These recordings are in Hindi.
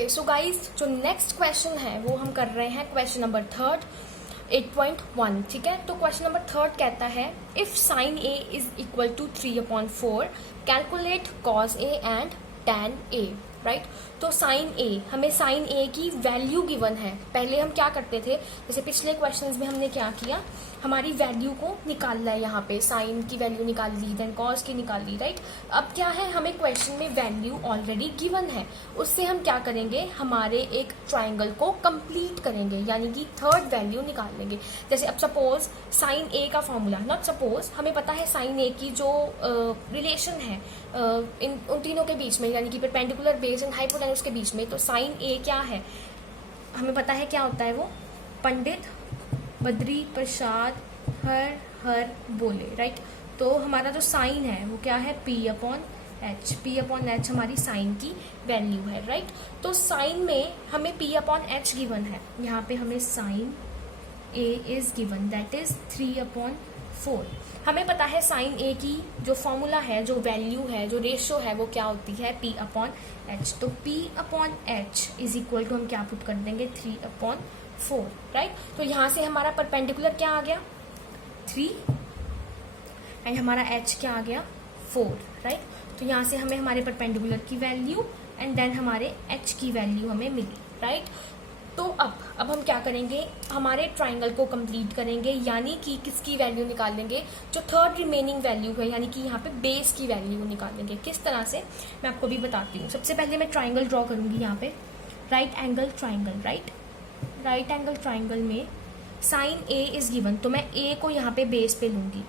ओके सो गाइस, जो नेक्स्ट क्वेश्चन है वो हम कर रहे हैं क्वेश्चन नंबर थर्ड 8.1। ठीक है, तो क्वेश्चन नंबर थर्ड कहता है if sine A is equal to 3/4 calculate cos A and tan A. Right, तो साइन ए, हमें साइन ए की वैल्यू गिवन है। पहले हम क्या करते थे, जैसे पिछले क्वेश्चंस में हमने क्या किया, हमारी वैल्यू को निकालना है। यहाँ पे साइन की वैल्यू निकाल ली, देन कॉस की निकाल ली। राइट, अब क्या है, हमें क्वेश्चन में वैल्यू ऑलरेडी गिवन है, उससे हम क्या करेंगे, हमारे एक ट्राइंगल को कंप्लीट करेंगे, यानी कि थर्ड वैल्यू निकाल लेंगे। जैसे अब सपोज साइन ए का फॉर्मूला, नॉट सपोज, हमें पता है साइन ए की जो रिलेशन है उन तीनों के बीच में, यानी कि परपेंडिकुलर बेस एंड हाइपोटेन्यूज के बीच में, तो साइन ए क्या है हमें पता है, क्या होता है वो, पंडित बद्री प्रसाद हर हर बोले। राइट, तो हमारा जो साइन है वो क्या है, P/H। P/H हमारी साइन की वैल्यू है। राइट, तो साइन में हमें P/H गिवन है, यहाँ पे हमें sine A is given, that is 3/4। हमें पता है साइन ए की जो फॉर्मूला है, जो वैल्यू है, जो रेशियो है, वो क्या होती है, P/H। तो P/H इज इक्वल टू हम क्या पुट कर देंगे, 3/4। राइट, तो यहाँ से हमारा परपेंडिकुलर क्या आ गया, 3, एंड हमारा H क्या आ गया, 4। राइट, तो यहाँ से हमें हमारे परपेंडिकुलर की वैल्यू एंड देन हमारे H की वैल्यू हमें मिली। राइट, तो अब हम क्या करेंगे, हमारे ट्राइंगल को कंप्लीट करेंगे, यानी कि किसकी वैल्यू निकालेंगे, जो थर्ड रिमेनिंग वैल्यू है, यानी कि यहाँ पे बेस की वैल्यू निकालेंगे। किस तरह से मैं आपको भी बताती हूँ। सबसे पहले मैं ट्राइंगल ड्रॉ करूंगी, यहाँ पे right angle triangle. Right angle triangle में साइन ए इज गिवन, तो मैं ए को यहाँ पे बेस पे लूंगी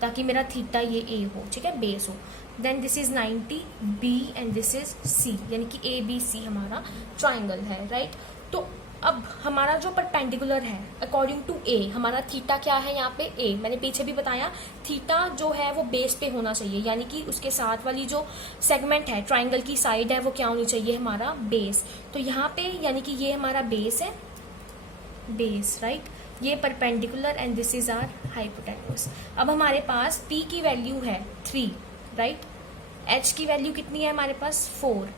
ताकि मेरा थीटा ये ए हो, ठीक है, बेस हो। Then this is 90 B and this is C, यानी कि ABC हमारा ट्राइंगल है। राइट, तो अब हमारा जो परपेंडिकुलर है अकॉर्डिंग टू ए, हमारा थीटा क्या है यहाँ पे ए, मैंने पीछे भी बताया, थीटा जो है वो बेस पे होना चाहिए, यानी कि उसके साथ वाली जो सेगमेंट है, ट्राइंगल की साइड है, वो क्या होनी चाहिए, हमारा बेस। तो यहाँ पे यानी कि ये हमारा बेस है, बेस। राइट, ये perpendicular and this is our hypotenuse. अब हमारे पास P की वैल्यू है 3, राइट, H की वैल्यू कितनी है हमारे पास, 4,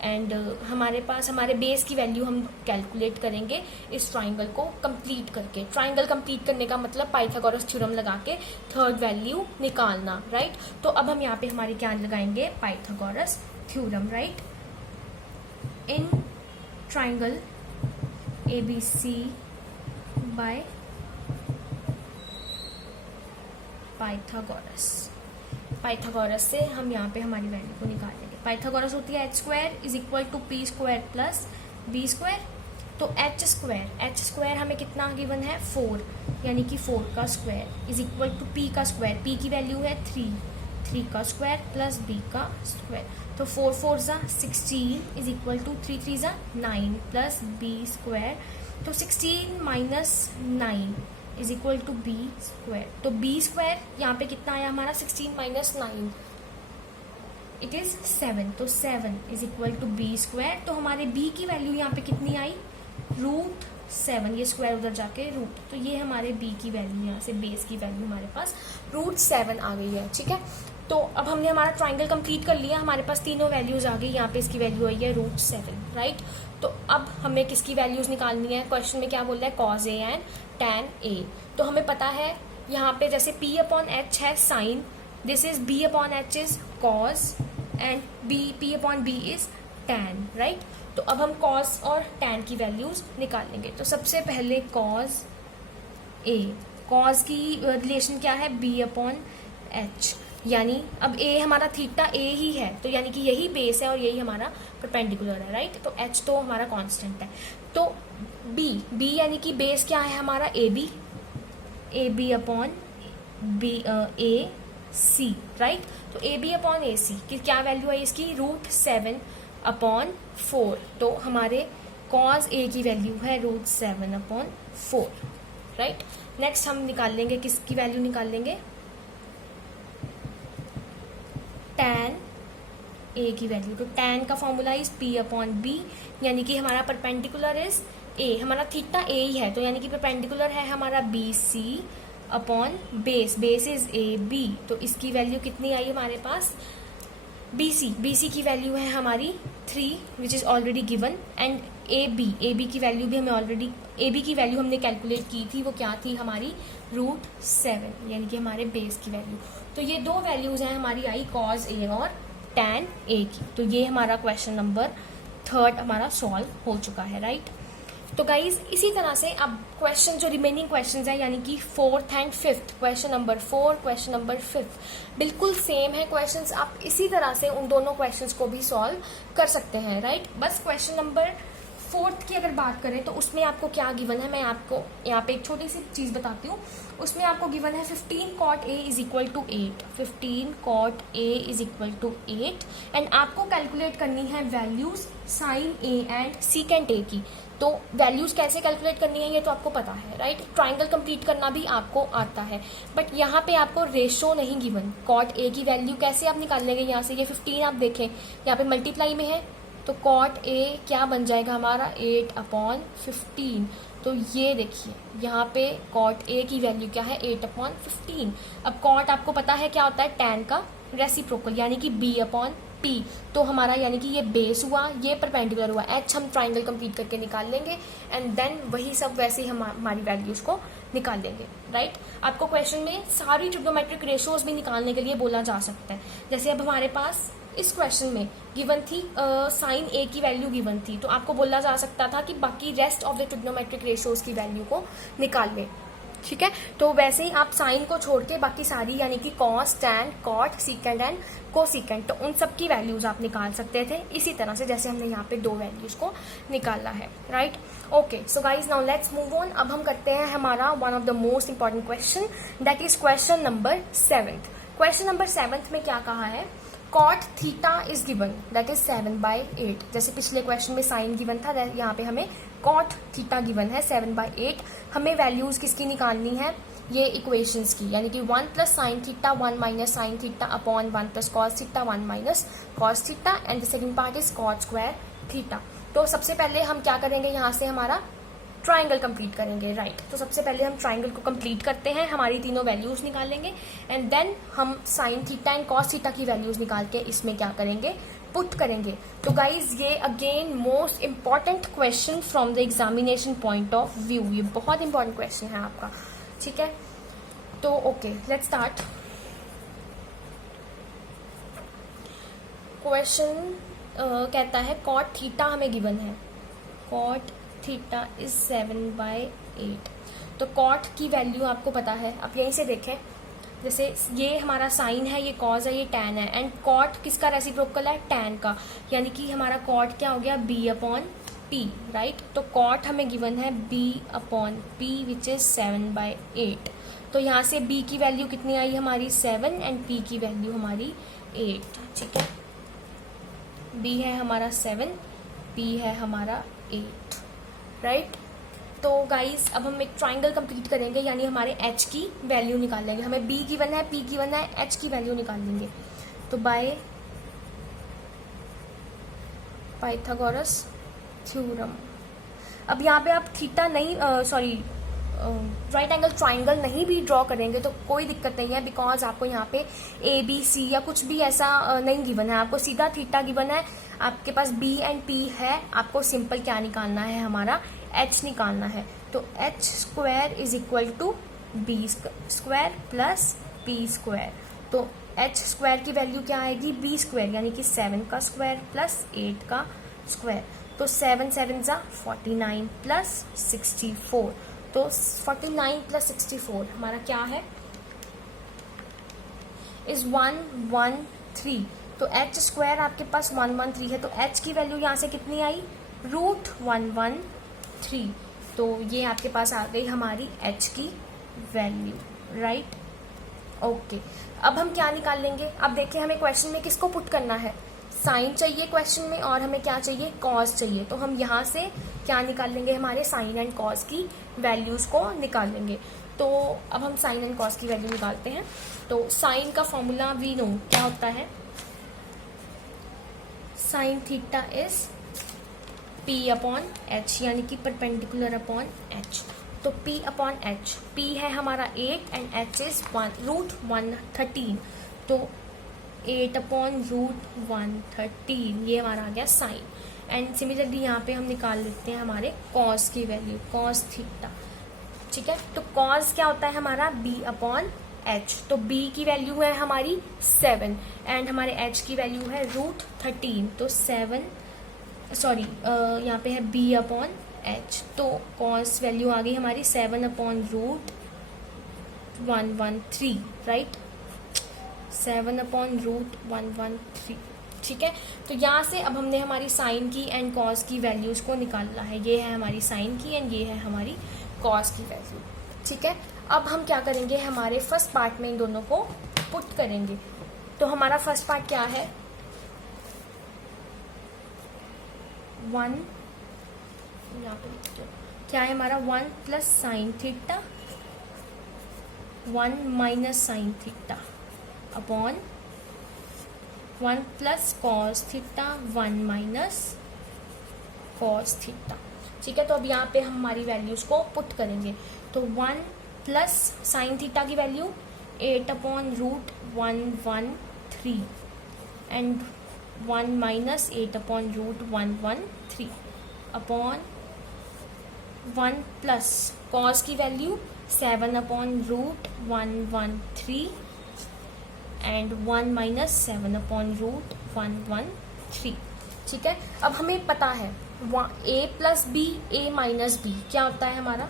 एंड हमारे पास हमारे बेस की वैल्यू हम कैलकुलेट करेंगे इस ट्राइंगल को कंप्लीट करके। ट्राइंगल कंप्लीट करने का मतलब पाइथागोरस थ्योरम लगा के थर्ड वैल्यू निकालना। राइट, तो अब हम यहाँ पे हमारे क्या लगाएंगे, Pythagoras theorem. Right, in triangle ABC by Pythagoras से हम यहाँ पे हमारी वैल्यू को निकालेंगे। पाइथागोरस होती है H² is equal to P² plus B²। तो H² हमें कितना गिवन है, 4, यानी कि 4 का square is equal to P का स्क्वायर, P की वैल्यू है 3 का स्क्वायर प्लस B का स्क्वायर। तो 4 4 जा 16 इज इक्वल टू 3 3 जा 9 प्लस B²। तो 16 minus 9 is equal to B²। तो B² यहाँ पे कितना आया हमारा, 16 माइनस 9 इट इज 7, तो 7 इज इक्वल टू B²। तो हमारे B की वैल्यू यहाँ पे कितनी आई, √7, ये स्क्वायर उधर जाके रूट, तो ये हमारे B की वैल्यू, यहाँ से बेस की वैल्यू हमारे पास √7 आ गई है। ठीक है, तो अब हमने हमारा ट्राइंगल कंप्लीट कर लिया, हमारे पास तीनों वैल्यूज आ गई, यहाँ पे इसकी वैल्यू आई है √7। राइट, तो अब हमें किसकी वैल्यूज निकालनी है, क्वेश्चन में क्या बोल रहा है, cos A and tan A. तो हमें पता है यहाँ पे जैसे P/H है sine, this is B/H is cos and P/B is tan। Right, तो अब हम कॉस और tan की वैल्यूज निकालेंगे। तो सबसे पहले कॉस ए, कॉस की रिलेशन क्या है, B/H, यानी अब ए हमारा थीटा ए ही है, तो यानी कि यही बेस है और यही हमारा परपेंडिकुलर है। राइट, तो H तो हमारा कांस्टेंट है। तो B यानी कि बेस क्या है हमारा, AB/AC। राइट, तो AB/AC की क्या वैल्यू है इसकी, √7/4। तो हमारे cos A की वैल्यू है √7/4। राइट, नेक्स्ट हम निकाल लेंगे, किसकी वैल्यू निकाल लेंगे, tan A की वैल्यू। तो tan का फॉर्मूला इज P/B, यानी कि हमारा परपेंडिकुलर इज A, हमारा थीटा A ही है, तो यानी कि परपेंडिकुलर है हमारा BC/बेस, बेस इज AB। तो इसकी वैल्यू कितनी आई हमारे पास, बी सी की वैल्यू है हमारी 3 which is already given, and A B की वैल्यू भी हमें ऑलरेडी, ए बी की वैल्यू हमने कैलकुलेट की थी, वो क्या थी हमारी √7, यानी कि हमारे बेस की वैल्यू। तो ये दो वैल्यूज़ हैं हमारी आई कॉज ए और tan ए की। तो ये हमारा क्वेश्चन नंबर 3 हमारा सॉल्व हो चुका है, राइट। तो गाइज इसी तरह से अब क्वेश्चन जो रिमेनिंग क्वेश्चंस हैं यानी कि 4th and 5th, question number 4, question number 5 बिल्कुल सेम है क्वेश्चंस। आप इसी तरह से उन दोनों क्वेश्चंस को भी सॉल्व कर सकते हैं, राइट। बस क्वेश्चन नंबर 4th की अगर बात करें तो उसमें आपको क्या गिवन है, मैं आपको यहाँ पे एक छोटी सी चीज़ बताती हूँ। उसमें आपको गिवन है 15 cot A is equal to 8, 15 cot A is equal to 8, and आपको कैलकुलेट करनी है values sine A and secant A की। तो वैल्यूज कैसे कैलकुलेट करनी है ये तो आपको पता है, राइट। ट्राइंगल कंप्लीट करना भी आपको आता है, बट यहाँ पे आपको रेशो नहीं गिवन। cot A की वैल्यू कैसे आप निकाल लेंगे यहाँ से, ये 15 आप देखें यहाँ पे मल्टीप्लाई में है, तो cot A क्या बन जाएगा हमारा 8/15। तो ये देखिए यहाँ पे cot A की वैल्यू क्या है 8/15। अब cot आपको पता है क्या होता है tan का रेसिप्रोकल यानी कि B/P। तो हमारा यानी कि ये बेस हुआ, ये परपेंडिकुलर हुआ, h हम ट्राइंगल कंप्लीट करके निकाल लेंगे, एंड देन वही सब वैसे ही हम हमारी वैल्यूज को निकाल लेंगे, राइट। आपको क्वेश्चन में सारी ट्रिग्नोमेट्रिक रेशियोज भी निकालने के लिए बोला जा सकता है। जैसे अब हमारे पास इस क्वेश्चन में गिवन थी साइन ए की वैल्यू गिवन थी, तो आपको बोला जा सकता था कि बाकी rest of the trigonometric ratios की वैल्यू को निकाल लें, ठीक है। तो वैसे ही आप साइन को छोड़ के बाकी सारी यानी कि cos, tan, cot, secant and cosecant, तो उन सब की वैल्यूज आप निकाल सकते थे इसी तरह से जैसे हमने यहाँ पे दो वैल्यूज को निकाला है, right. Okay, so guys now let's move on. अब हम करते हैं हमारा one of the most important question, that is question number 7। Question number 7 में क्या कहा है, cot theta is given that is 7/8। जैसे पिछले क्वेश्चन में साइन गिवन था, यहाँ पे हमें cot थीटा गिवन है 7/8। हमें वैल्यूज किसकी निकालनी है, ये इक्वेशंस की, यानी कि 1 + sin theta 1 - sin theta upon 1 + cos theta 1 - cos theta, and the second part is cot square theta. तो सबसे पहले हम क्या करेंगे, यहाँ से हमारा ट्राइंगल कंप्लीट करेंगे, राइट। तो सबसे पहले हम ट्राइंगल को कंप्लीट करते हैं, हमारी तीनों वैल्यूज निकालेंगे, एंड देन हम sine theta and cos theta की वैल्यूज निकाल के इसमें क्या करेंगे, पुट करेंगे। तो गाइज ये again most important question from the examination point of view, ये बहुत इंपॉर्टेंट क्वेश्चन है आपका, ठीक है। तो ओके, लेट्स स्टार्ट। क्वेश्चन कहता है cot थीटा हमें गिवन है, cot थीटा इज 7/8। तो cot की वैल्यू आपको पता है, आप यहीं से देखें, जैसे ये हमारा साइन है, ये कॉज है, ये टैन है, एंड cot किसका रेसिप्रोकल है, टैन का, यानी कि हमारा cot क्या हो गया B/P, राइट। तो cot हमें गिवन है B/P विच इज 7/8। तो यहाँ से B की वैल्यू कितनी आई हमारी 7, एंड P की वैल्यू हमारी 8, ठीक है। B है हमारा 7, P है हमारा 8, राइट। तो गाइस अब हम एक ट्राइंगल कंप्लीट करेंगे, यानी हमारे h की वैल्यू निकाल लेंगे। हमें B गिवन है, P गिवन है, h की वैल्यू निकाल लेंगे। तो बाय पाइथागोरस थ्योरम। अब यहाँ पे आप थीटा नहीं राइट एंगल ट्राइंगल नहीं भी ड्रॉ करेंगे तो कोई दिक्कत नहीं है, बिकॉज आपको यहाँ पे ABC या कुछ भी ऐसा नहीं गिवन है, आपको सीधा थीटा गिवन है, आपके पास B एंड P है, आपको सिंपल क्या निकालना है, हमारा h निकालना है। तो h² is equal to B² plus P²। तो h² की वैल्यू क्या आएगी B², यानी कि 7 का स्क्वायर प्लस 8 का स्क्वायर। तो 7 7 = 49 प्लस 64। तो 49 प्लस 64 हमारा क्या है, इज 113। तो h² आपके पास 113 है, तो h की वैल्यू यहाँ से कितनी आई, √113। तो ये आपके पास आ गई हमारी h की वैल्यू, राइट। ओके, अब हम क्या निकाल लेंगे, अब देखिए हमें क्वेश्चन में किसको पुट करना है, साइन चाहिए क्वेश्चन में, और हमें क्या चाहिए, कॉस चाहिए। तो हम यहाँ से क्या निकाल लेंगे, हमारे साइन एंड कॉस की वैल्यूज को निकाल लेंगे। तो अब हम साइन एंड कॉस की वैल्यू निकालते हैं। तो साइन का फॉर्मूला वी नो क्या होता है, साइन थीटा इज P/H, यानी कि परपेंडिकुलर अपॉन H। तो P/H, P है हमारा 8 एंड H इज √113। तो 8/√113, ये हमारा आ गया साइन। एंड सिमिलरली यहाँ पे हम निकाल लेते हैं हमारे कॉस की वैल्यू, कॉस थीटा। ठीक है, तो कॉस क्या होता है हमारा B/H, तो B की वैल्यू है हमारी 7 एंड हमारे H की वैल्य't है √13, तो 7 सॉरी यहाँ पे है B/H, तो कॉस वैल्यू आ गई हमारी 7/√113, राइट, 7/√113। ठीक है, तो यहाँ से अब हमने हमारी साइन की एंड कॉस की वैल्यूज को निकालना है। ये है हमारी साइन की एंड ये है हमारी कॉस की वैल्यू। ठीक है, अब हम क्या करेंगे, हमारे फर्स्ट पार्ट में इन दोनों को पुट करेंगे। तो हमारा फर्स्ट पार्ट क्या है, 1, यहाँ पे लिखते हो क्या है हमारा, 1 plus sine theta 1 minus sine theta upon 1 plus cos theta 1 minus cos theta. ठीक है, तो अब यहाँ पे हम हमारी वैल्यूज को पुट करेंगे। तो 1 प्लस साइन थीटा की value 8/√113 and 1 minus 8/√113 upon 1 plus cos की वैल्यू 7/√113 एंड 1 माइनस 7/√113। ठीक है, अब हमें पता है a plus B a minus B क्या होता है हमारा,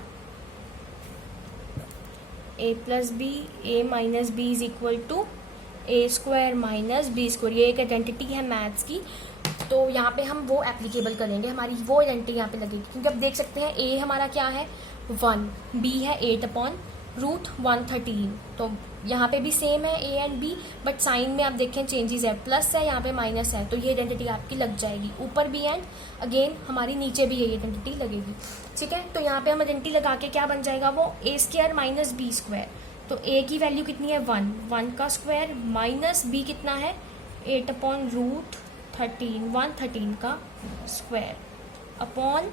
a plus B a minus B is equal to a² minus b²। ये एक आइडेंटिटी है मैथ्स की, तो यहाँ पे हम वो एप्लीकेबल करेंगे, हमारी वो आइडेंटिटी यहाँ पे लगेगी, क्योंकि अब देख सकते हैं a हमारा क्या है 1, b है 8/√113, तो यहाँ पे भी सेम है a and b, but sine में आप देखें चेंजेस है, प्लस है यहाँ पे माइनस है, तो ये आइडेंटिटी आपकी लग जाएगी ऊपर भी एंड अगेन हमारी नीचे भी यही आइडेंटिटी लगेगी। ठीक है, तो यहाँ पे हम आइडेंटिटी लगा के क्या बन जाएगा वो a² माइनस b²। तो a की वैल्यू कितनी है 1 का स्क्वायर माइनस b कितना है 8/√13 113 का स्क्वायर अपॉन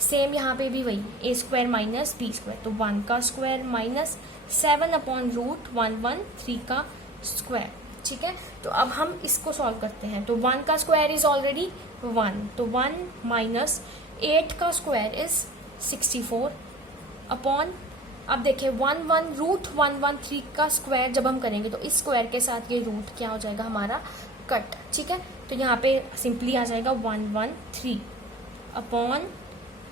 सेम यहाँ पे भी वही a² माइनस b², तो 1 का स्क्वायर माइनस 7/√113 का स्क्वायर। ठीक है, तो अब हम इसको सॉल्व करते हैं। तो 1 का स्क्वायर इज ऑलरेडी 1, तो 1 माइनस 8 का स्क्वायर इज 64 अपॉन, अब देखिए 1/√113 का स्क्वायर जब हम करेंगे तो इस स्क्वायर के साथ ये रूट क्या हो जाएगा हमारा कट। ठीक है, तो यहाँ पे सिंपली आ जाएगा 113 अपॉन,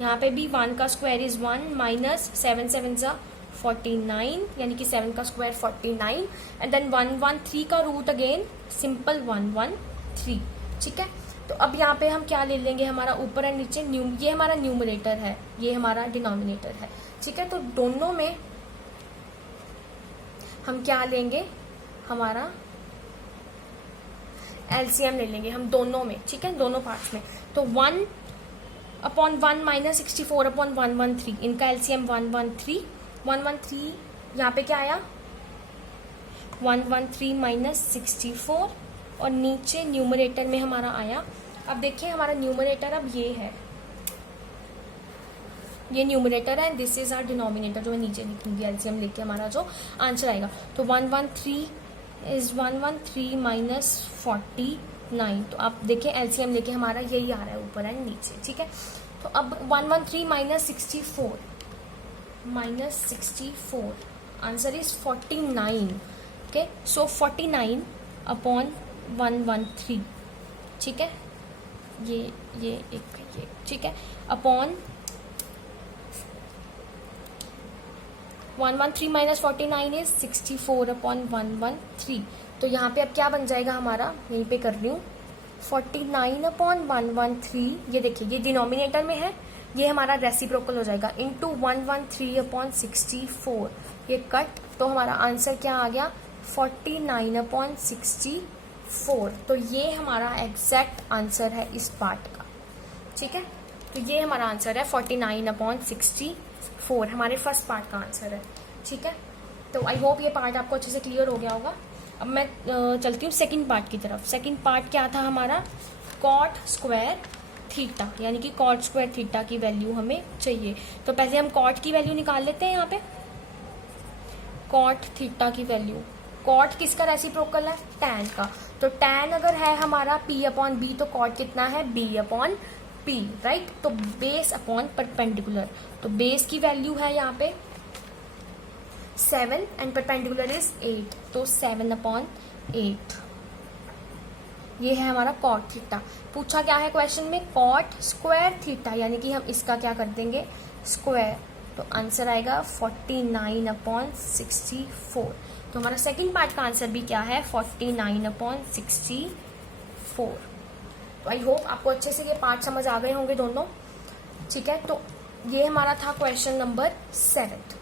यहाँ पे भी 1 का स्क्वायर इज 1 माइनस 7 7 सा 49, यानी कि 7 का स्क्वायर 49 एंड देन 113 का रूट अगेन सिंपल 113। ठीक है, तो अब यहाँ पे हम क्या ले लेंगे, हमारा ऊपर एंड नीचे ये हमारा न्यूमरेटर है, ये हमारा डिनोमिनेटर है। ठीक है, तो दोनों में हम क्या लेंगे, हमारा एलसीएम ले लेंगे हम दोनों में। ठीक है, दोनों पार्ट्स में, तो 1/1 माइनस 64/113, इनका एलसीएम 113 यहाँ पे क्या आया 113 माइनस 64 और नीचे न्यूमरेटर में हमारा आया। अब देखिए हमारा न्यूमरेटर अब ये है, ये न्यूमरेटर है, दिस इज आवर डिनोमिनेटर, जो मैं नीचे लिखूंगी एलसीएम लेके हमारा जो आंसर आएगा। तो 113 इज 113 माइनस 49, तो आप देखें एलसीएम लेके हमारा यही आ रहा है ऊपर एंड नीचे। ठीक है, तो अब 113 minus 64 answer is 49। Okay, so 49 upon 113। ठीक है, ये एक ये ठीक है, अपॉन 113 माइनस 49 इज 64 अपॉन 113। तो यहाँ पे अब क्या बन जाएगा हमारा, यहीं पे कर रही हूँ 49 अपॉन 113, ये देखिए ये डिनोमिनेटर में है, ये हमारा रेसिप्रोकल हो जाएगा इनटू 113 अपॉन 64, ये कट, तो हमारा आंसर क्या आ गया 49 अपॉन 64। तो ये हमारा एग्जैक्ट आंसर है इस पार्ट का। ठीक है, तो ये हमारा आंसर है 49 अपॉन 64, हमारे फर्स्ट पार्ट का आंसर है। ठीक है, तो आई होप ये पार्ट आपको अच्छे से क्लियर हो गया होगा। अब मैं चलती हूँ सेकंड पार्ट की तरफ। सेकंड पार्ट क्या था हमारा, कॉट स्क्वायर थीटा, यानी कि कॉट स्क्वायर थीटा की वैल्यू हमें चाहिए। तो पहले हम कॉट की वैल्यू निकाल लेते हैं। यहाँ पे कॉट थीटा की वैल्यू कॉट किसका रेसिप्रोकल है? tan का। तो tan अगर है हमारा p अपॉन बी तो कॉट कितना है? b upon p, right. तो बेस अपॉन परपेंडिकुलर, तो बेस की वैल्यू है यहाँ पे 7 एंड परपेंडिकुलर इज 8, तो 7 अपॉन 8। ये है हमारा कॉट थीटा। पूछा क्या है क्वेश्चन में? कॉट स्क्वायर थीटा, यानी कि हम इसका क्या कर देंगे? स्क्वायर। तो आंसर आएगा 49 अपॉन 64। तो हमारा सेकंड पार्ट का आंसर भी क्या है? 49 अपॉन 64। तो आई होप आपको अच्छे से ये पार्ट समझ आ गए होंगे दोनों, ठीक है। तो ये हमारा था question number 7।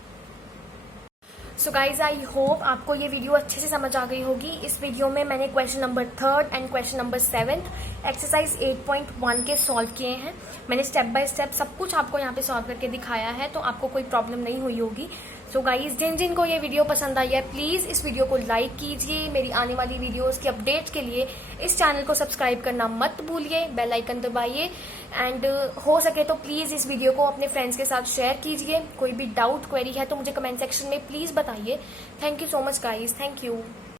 So guys I hope आपको ये वीडियो अच्छे से समझ आ गई होगी। इस वीडियो में मैंने question number 3 and question number 7 exercise 8.1 के सॉल्व किए हैं। मैंने स्टेप बाय स्टेप सब कुछ आपको यहाँ पे सॉल्व करके दिखाया है, तो आपको कोई प्रॉब्लम नहीं हुई होगी। सो गाइज जिनको ये वीडियो पसंद आई है प्लीज इस वीडियो को लाइक कीजिए। मेरी आने वाली वीडियोस की अपडेट के लिए इस चैनल को सब्सक्राइब करना मत भूलिए, बेल आइकन दबाइए एंड हो सके तो प्लीज इस वीडियो को अपने फ्रेंड्स के साथ शेयर कीजिए। कोई भी डाउट क्वेरी है तो मुझे कमेंट सेक्शन में प्लीज बताइए। Thank you so much guys, thank you.